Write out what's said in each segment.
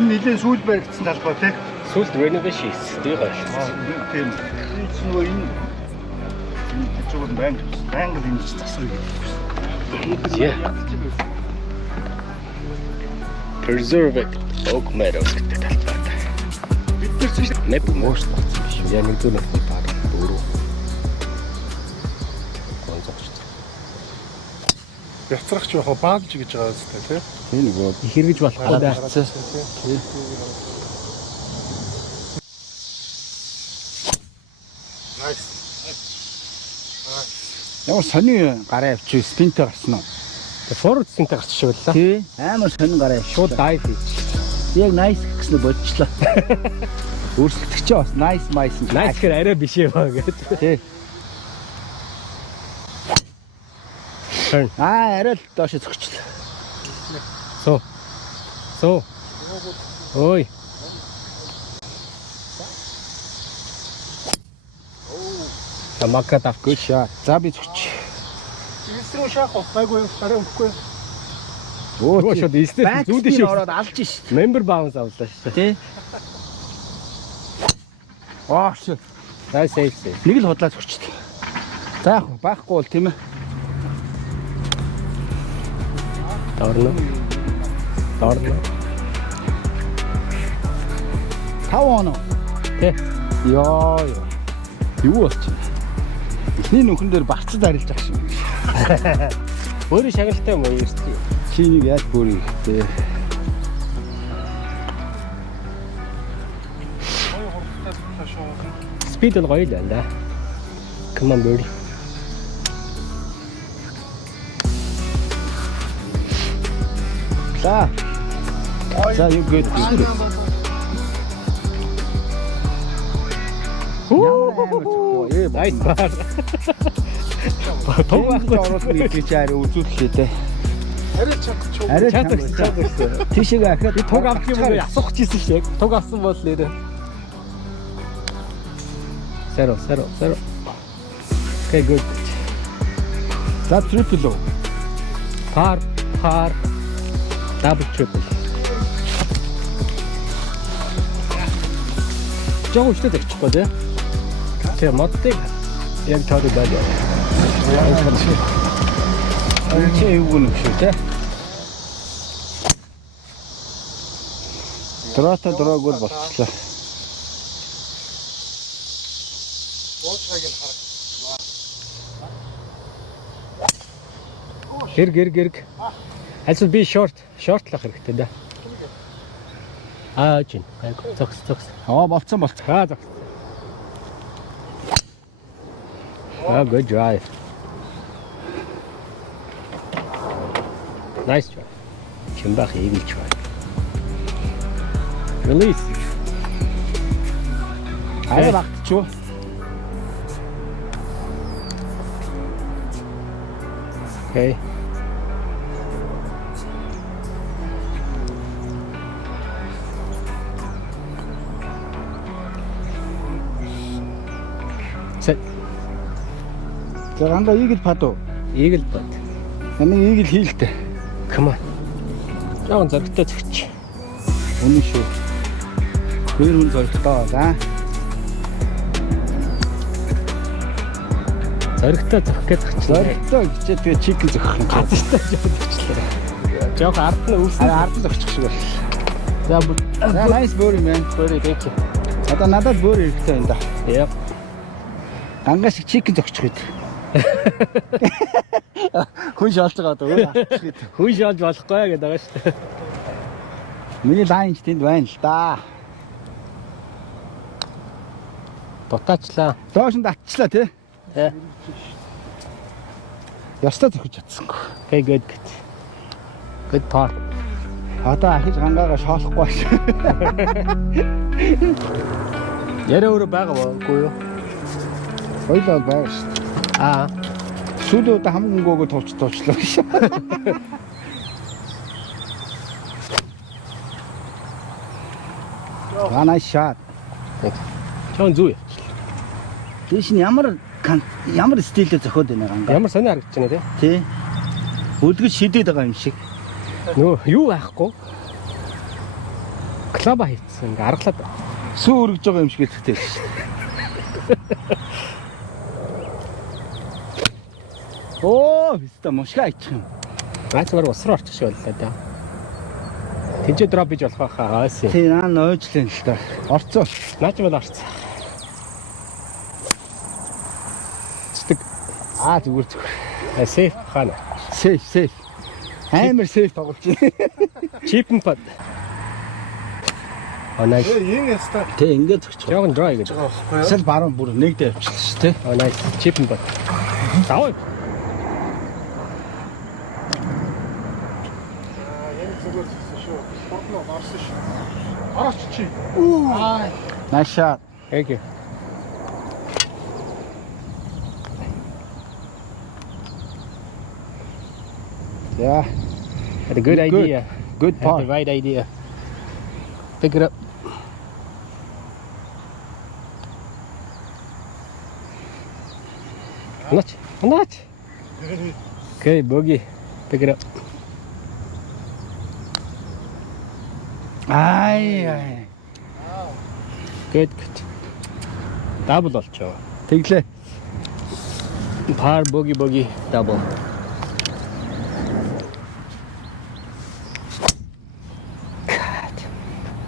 Энэ нэлээд сүүл баригдсан талбай тий. Сүүлд renovation хийх гоё. Тийм. Нөгөө энэ зүгээр банк энэ засах юм. Yeah. Preserved oak meadows гэдэг талбай. Бид нар чинь Мэп мууш болсон биш. Яг нэг зүйл нэг баг өөрөө. Гонцогч. Яцрахч яг баалж гэж байгаа зү тий. Энэ нөгөө хэрвэж болохгүй байцсан. ямар сони гараа авчиж спинтер гарсан уу? Forward спинтер гарч шивэллээ. Тий. Амар сонин гараа авчиж. Шууд dive хийж. Яг nice гэсэн бодчихлоо. Өөрсөлдөгч бас nice nice. Nice гэхээр арай биш юм аа гэдэг. Тий. Turn. Арай л доош зогчлоо. So. Ой. Тамака тавгүй шаа. За би зогч. Эсрэг шахах байггүй дараа өгөхгүй. Өө шууд эстер зүүдээ шиг ороод алж шít. member bounce авлаа шүү. Тий. Оош. Safe. Нэг л худлаа зогчлоо. За яг байхгүй бол тийм ээ. Дорно. 5 оноо. Тэ. Яа. Юу болчих. Эхний нүхэн дээр барцад арилж ах шиг. Өөрөө шагналтай юм уу ерөөсөө? Чинийг яаж бүрий ихтэй. Speed нь гоё л байна да. Come on birdie. За. За юу гээд. Nice bar. Тог байхгүй оруулах нэг чи арай үзүүлэлээ те. Арай чадчих. Арай чадчихсан. Тийшээ ахаад Би туг авах юм уу асуух гэсэн шүү яг. Туг авсан бол нэрээ. Zero. Okay, good. За triple уу. Par. Double triple. Жоо өчтөд авчихгүй тий. Тэгээ модтыг яг таадаг байлаа. Чи юу гэнэ шүү те. Дроог бол болчихлоо. Гэр. Альс би шортлах хэрэгтэй да. Чин. Зогс. Болцсон. Зогс. Good drive. Nice drive. Чимбах эвэлж байна. Release. Арай багтчихв. Okay. Set. За ганга игэл пад уу? Eagle bud. Намайг игэл хийлтэй. Come on. Жаахан зөрөгтэй зөгч. Үнэн шүү. Хоёр хүн зоригтой за. Зөрөгтэй зөгөх гэж зөгчлээ. Зоригтой гэчээд тэгээ чикен зөгөх юм. Хаттай зөгчлээ. Жаахан ард нь үүснэ. Ард зөгчих шиг бол. За nice bird man. Sorry, thank you. Одоо надад bird хэрэгтэй юм да. Yep. Ганга шиг чикен зөгчих үед. Хүн шаалж байгаа даа өөр авчих гээд. Хүн шаалж болохгүй гэдэг байгаа шүү дээ. Миний лайнч тэнд байна л да. Дутаачлаа. Доош нь татчихлаа тий. Тэ. Ястаа зөхөж чадсангүй. Okay, good. Good part. Одоо ахиж гангаагаа шоолохгүй ш. Ярэ өөрөө байгаа байхгүй юу? Хоёлоо байгаа ш. Сүүлд хамгийн гөөгөө товчлоо ш. Nice shot. Чон зүй. Тийш нь ямар стилээр зөхөөд байна гангаа. Ямар сони харагдаж байна те? Тий. Үлгэж шидэд байгаа юм шиг. Нөө юу байхгүй? Клаба хийцсэн. Ингээ аргалаад. Сүү өргөж байгаа юм шиг хэлдэг шүү. Оо, биста мушгаа ичих юм. Наач баг усруу орчих шиг боллоо да. Тэнцээ дроп биж болох хаа аасын. Тий, наа нөөжлэн л та. Орцоо. Наач бол орцсон. Цэдэг. Зүгээр. Сейф хана. Сейф. Амар сейф тоглож байна. Чипэн пад. Nice. Энэ яста Тэ ингээд зогчих. Жогон драй гэж. байгаа байхгүй юу? Сэл баруун бүр нэгдээ авчихлаа шүү, тэ. Nice. Чипэн пад. Давай. Энэ зүгээр шүү. Спортно гарсан шүү. Араач чи. Nice shot. Thank you. Yeah, Had a good idea. good Had the part. right idea. Pick it up. Not. Okay, boogie. Pick it up. Ай. Good. Double болчоо. Тэглээ. Par boogie double.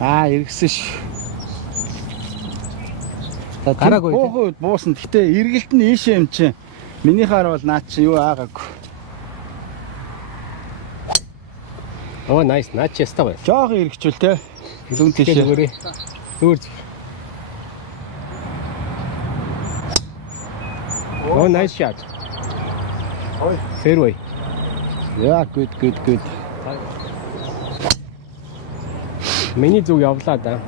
Эргэсэн ш. Гараагүй тий. Хоохойд буусан. Гэтэ эргэлт нь ийшээ юм чинь. Минийхаар бол наа чи юу аагаагүй. Oh nice. Наач ястаа байл. Жоох эргэжүүл те. Зүүн тийшээ. Зүгээр. Oh nice shot. Ой. Fairway. Yeah, good. Миний зүг явлаа да.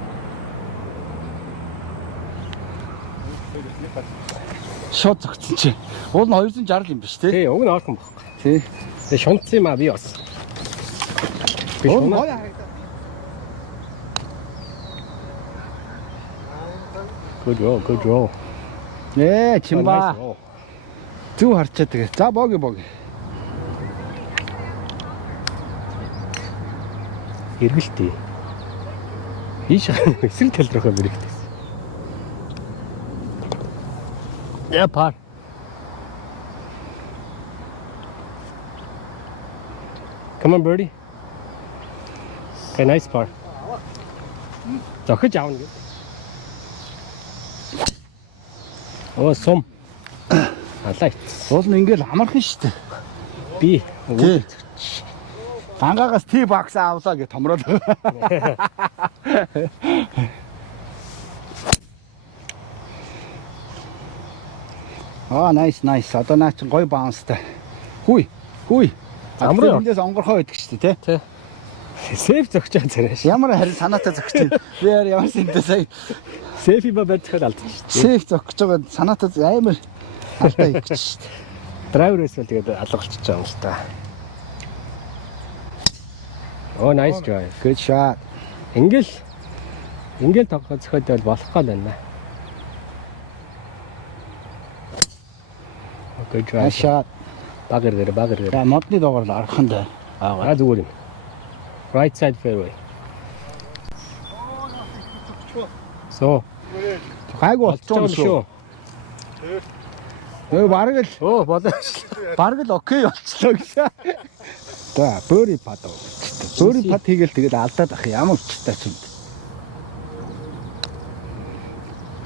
Шот зөгцсөн чи. Уул нь 260 юм биш те. Тий, уг нь орхон баг. Тий. Тэгээ шунтсан юм аа би бас. Би Уул шунаа. гоё харагдаа. Good roll. Ээ, Oh, чимба. nice roll. Зүг харчаа тэгээ. За боги. Эргэлтээ. Ийш эсрэг тал руугаа мэрэгдэс. Yeah, par. Come on, birdie. Okay, nice par. Зохиж аавна гэ. Оо, сум. Алайт. Уул нь ингээл амархан штэ. Би. Тий. Гангаагаас T box авлаа гэж томроод. Nice. Одоо наа чин гоё баунстай. Хүй. Амраа. Эндээс онгорхоо байдаг шүү дээ, тий. Сейф зогчоо царайш. Ямар харин санаатай зогч юм. Би ямар сэнтэй сая Сейфи ба байтхад алдчих. сейф зогч байгаа санаатай амар алтай их шүү дээ. Драйверээс бол тэгээд алга болчихж байгаа юм л та. Oh, nice drive. Good shot. Ингээл тоглох зөхөд бол болохгүй л байна. Good drive. Nice shot. Багэр. За модны доогоор л аргахан даа. Аа зүгээр юм. Right side fairway. So, Гайгүй болчихсон шүү. Бараг л Оо, болоо. бараг л окей болчихлоо гэсэн. За, бөөри пад. Бөөри пад хийгээл тэгэл алдаад ах ямар учиртай ч юм.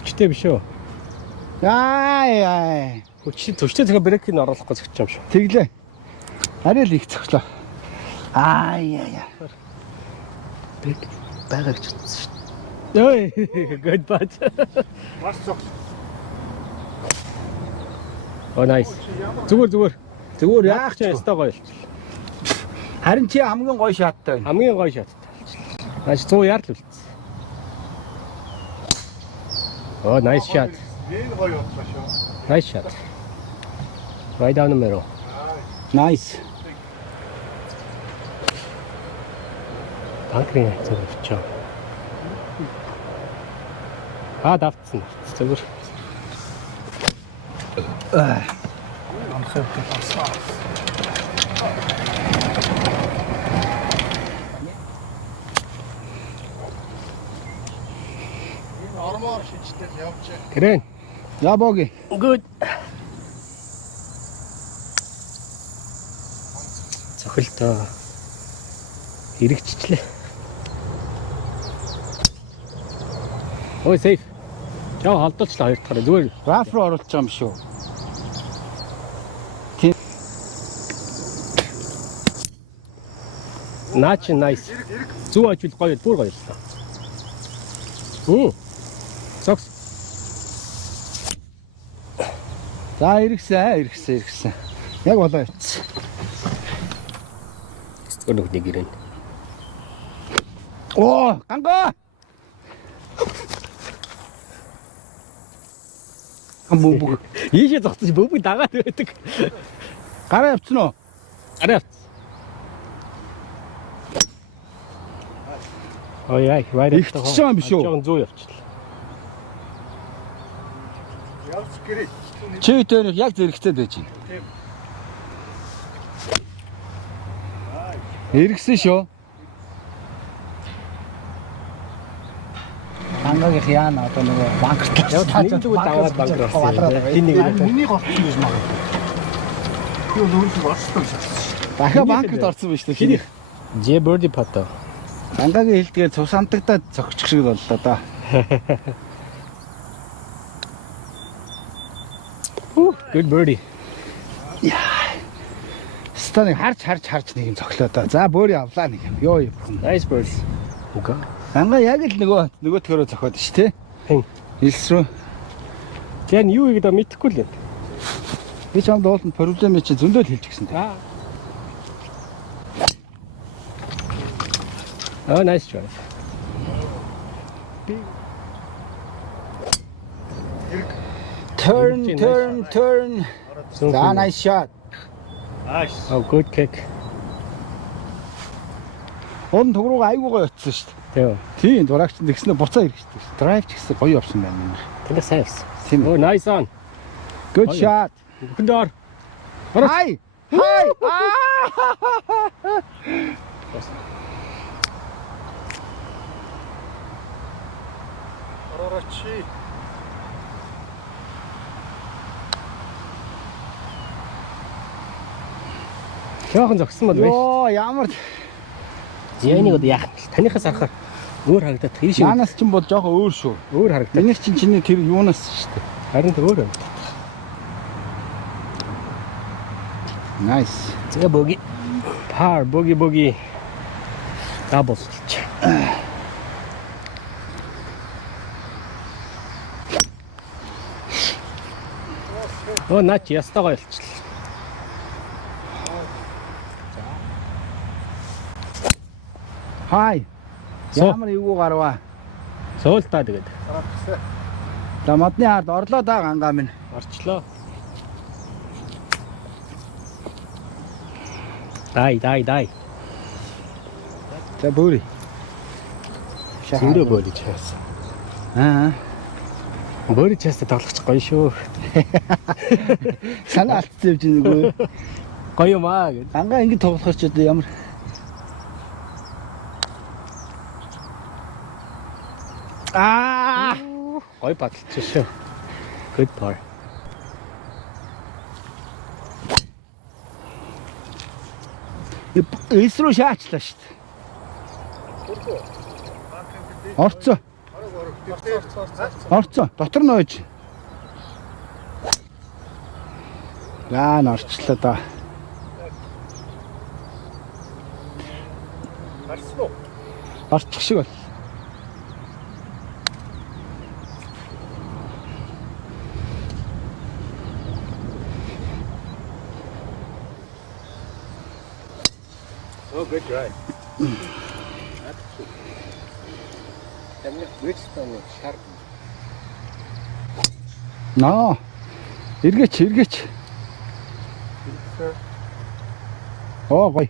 Хүчтэй биш үү? Яа. Хүчтэй төштэй тэгээ брейкийг оруулахгүй зогч юм шүү. Тэглээ. Арай л их цогцлоо. Яа. Брейк байгаа гэж бодсон шүү. Ой, good bad. Маш зогс. Oh, nice. Зүгээр яах ч ястаа гоё л. Харин чи хамгийн гоё шаттай байна. Хамгийн гоё шаттай. Наач 100 ярд л үлдсэн. Oh, nice shot. Энэ гоё болчихсон шүү. Nice shot. Right down the middle. Nice. Банкрын хэцүү болчихоо. Давцсан. Зүгээр. Амхаа болсон. ормоор шижтэл явж. Грэн. За боги. Good. Цохилтоо. Хэрэгжчлээ. Ой, safe. Жаа холдолчлаа хоёр дахь зүгээр. Раф руу оруулах юм шүү. Наач nice. Зүг ажил гоё, бүр гоё л та. Сокс. За иргсэн. Яг болоо явц. Өнөг нэг ирэн. Оо, гангаа. Амбуу. Ийшээ зогсож бөмбөг дагаад байдаг. Гараа явцсан уу? Арай. Ой яа, вайраа. Их ч юм биш үү? Жоон зүү явчихлаа. Явц гэрээ. Чи өтөөнөх яг зэрэгцээд байж байна. Тийм. Иргсэн шүү. Гангагийн яана одоо нөгөө банкрт. Яг нэг зүгээр даваад банкротсон. Хин нэг. Миний голцсон гэж магадгүй. Би бол өөрөөр орсон гэж байна. Дахиад банкрт орсон биз дээ. Ж birdie putt. Гангагийн хилдгээр цус амтагдаад зогчих шиг боллоо да. Good birdie. Станыг харж нэг юм цоглоо да. За бөөрий авлаа нэг юм. Йоо. Nice birdie. Уга. Ганга яг л нөгөөтгөрөө зохиод ш тэ. Хин. Илс рүү. Тэр нь юу гэдэг мэдэхгүй л юм. Би ч ам дууланд проблем чи зөндөл хэлж гисэн тэ. Oh, nice try. Turn. За nice shot. Nice. Oh, good kick. Он тугрууга айгуугаа ятсан шүү дээ. Тийм дураагч нэгснэ буцаа ирэх шүү дээ. Драйв ч гэсэн гоё явсан байна. Тэр сайвс. Тийм. Oh, nice on. Good shot. Хүндээр. Хай. Оророчи. Яахан зогсон бол байж. Йоо, ямар Янийг одоо яах вэ? Танихаас харахаар өөр харагдаад тэр шиг. Манаас ч юм бол жоохон өөр шүү. Өөр харагдаад. Энийг чиний тэр юунаас шүү дээ. Харин тэр өөр харагдаад. Nice. Тэгээ боги. Par боги. Double стич. Оо наач ястагаа ялчлаа. Хай. Ямар эвгүй гарваа. Суултаа тэгээд. За модны хард орлоо да гангаа минь. Орчлоо. Дай. За бөөри. Зөндөө бөөри чаас. Бөөри чаас тоглох гоё шүү. Санаа алдсан юм чи нөгөө. Гоё юм аа гэж. Гангаа ингэ тоглохоор ч одоо ямар Гоё баталж шүү. Good par. Эсрүү шаачлаа шүү дээ. Орцоо. Дотор нь ойж. Яа норчлоо да. Орчих шиг бол. Oh, good drive. Бэкстон шарп. Наа. Эргээч. Оо гоё.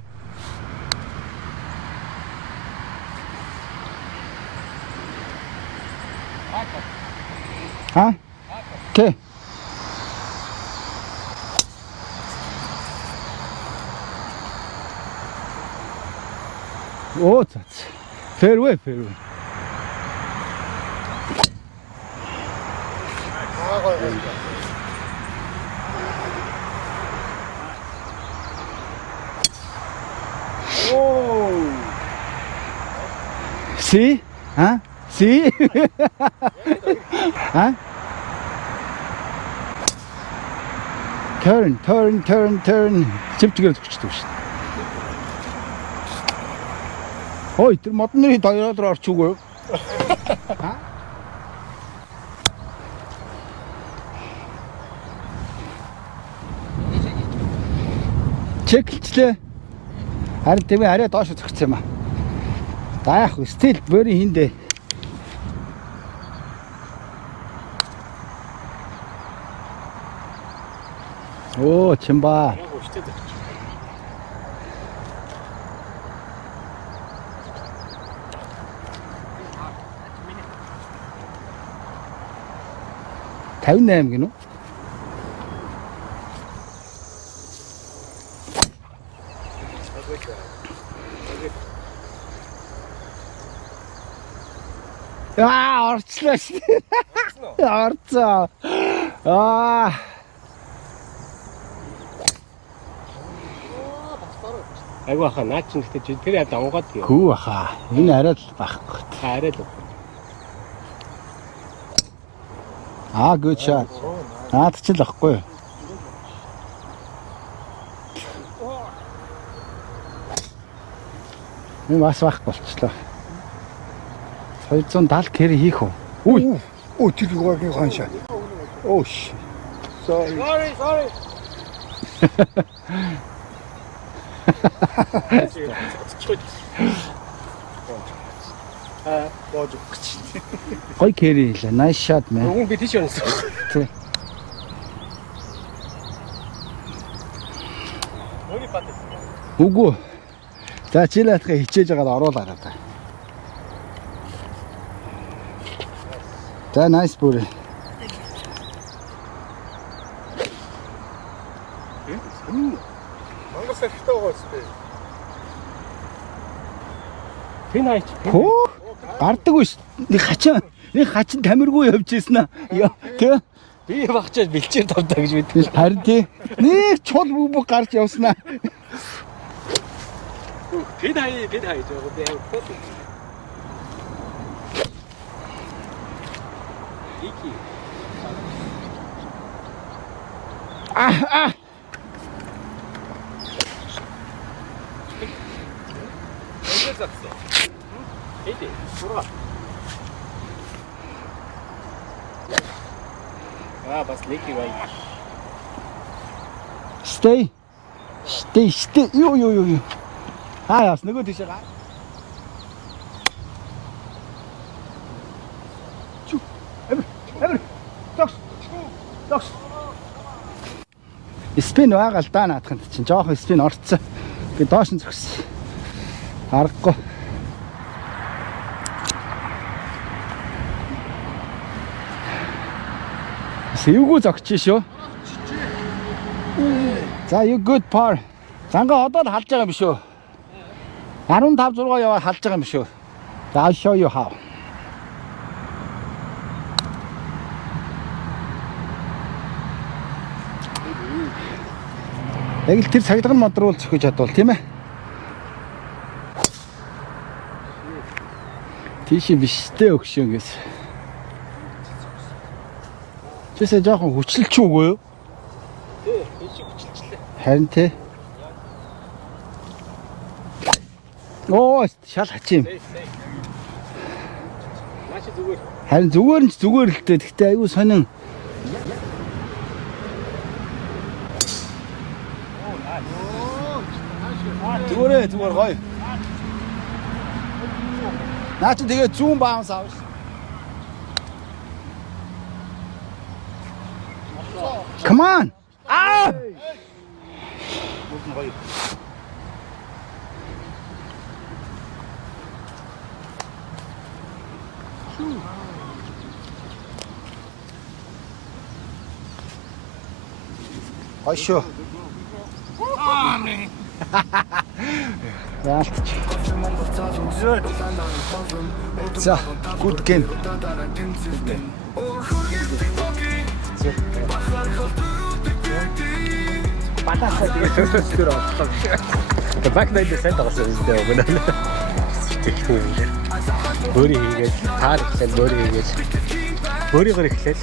Ха? Тэ. Оо цац. Fairway. See? Huh? See? Huh? Turn. Чивчгээр зүгчдэг шүү. Ой, тэр модны доёроор орч үгүй. Чеклчлээ. Харин тийм арай доош зогцсон юм аа. За яах вэ? Стил бөрийн хиндэ. Оо, чимба. тавин гинү. Орчлоо шүү. Орцоо. Айгу хаа наач нэгтэй тэр яа давгаад юу. Хүү хаа. Энэ арай л байхгүй. Арай л. Good shot. Наад ч л ахгүй. Энэ бас байхгүй болчихлоо. 270 кэри хийх үү? Ой, тэр гоогийн ханшаа. Oosh. Sorry. Бож өгч. Гой кэри хийлээ. Nice shot man. Уг нь би тийш өнсөн. Тий. Өөний бат. Үгүй. За чилаатга хичээж байгаад оруулаарай та. За nice бүр. Мангас хэрэгтэй байгаа үстэй. Тэн хайч. Хөө гардаггүй ш. Нэг хачин тамиргүй явж ийсэн аа. Тэ? Би багчаа бэлчээр тавдаа гэж бид. Харин тий. Нэг чул бүг гарч явснаа. Тэн хай жоо би яг фото. Ики. Эди, сураа. Бас леки бай. Stay. Юу. Яас нөгөө тийшээ гаа. Эвэр. Токс. Спин байгаа л да наадахын чинь жоохон спин орцсон. Би доош нь зогссон. Харахгүй. Сэвгүй зогч шүү. За you good par. Занга одоо л халж байгаа юм шүү. 15 6 яваад халж байгаа юм шүү. За I'll show you how. Яг л тэр цагдган модруулж өгч чадвал тийм ээ. Тийш биштэй өгшөнгөөс. Тэсээ жоохон хүчлэлч үгүй юу? Тий, тийш хүчилчлээ. Харин тий. Оо, шал хачим. Маш зүгээр. Харин зүгээр л дээ. Гэхдээ аюу сонин. Зүгээр гоё. Наач тэгээ зүүн баунс авш. Come on. Ашо. Яалтч. За, good game. балаасаа тэгээд сүнсээр орлоо. Тэгээд баг найд сайн тоглосон юм дээ өгнө. Тэгтээ. Бөөрийн хийгээд таар ихлээл бөөрийн хийгээд бөөрийгөр ихлээл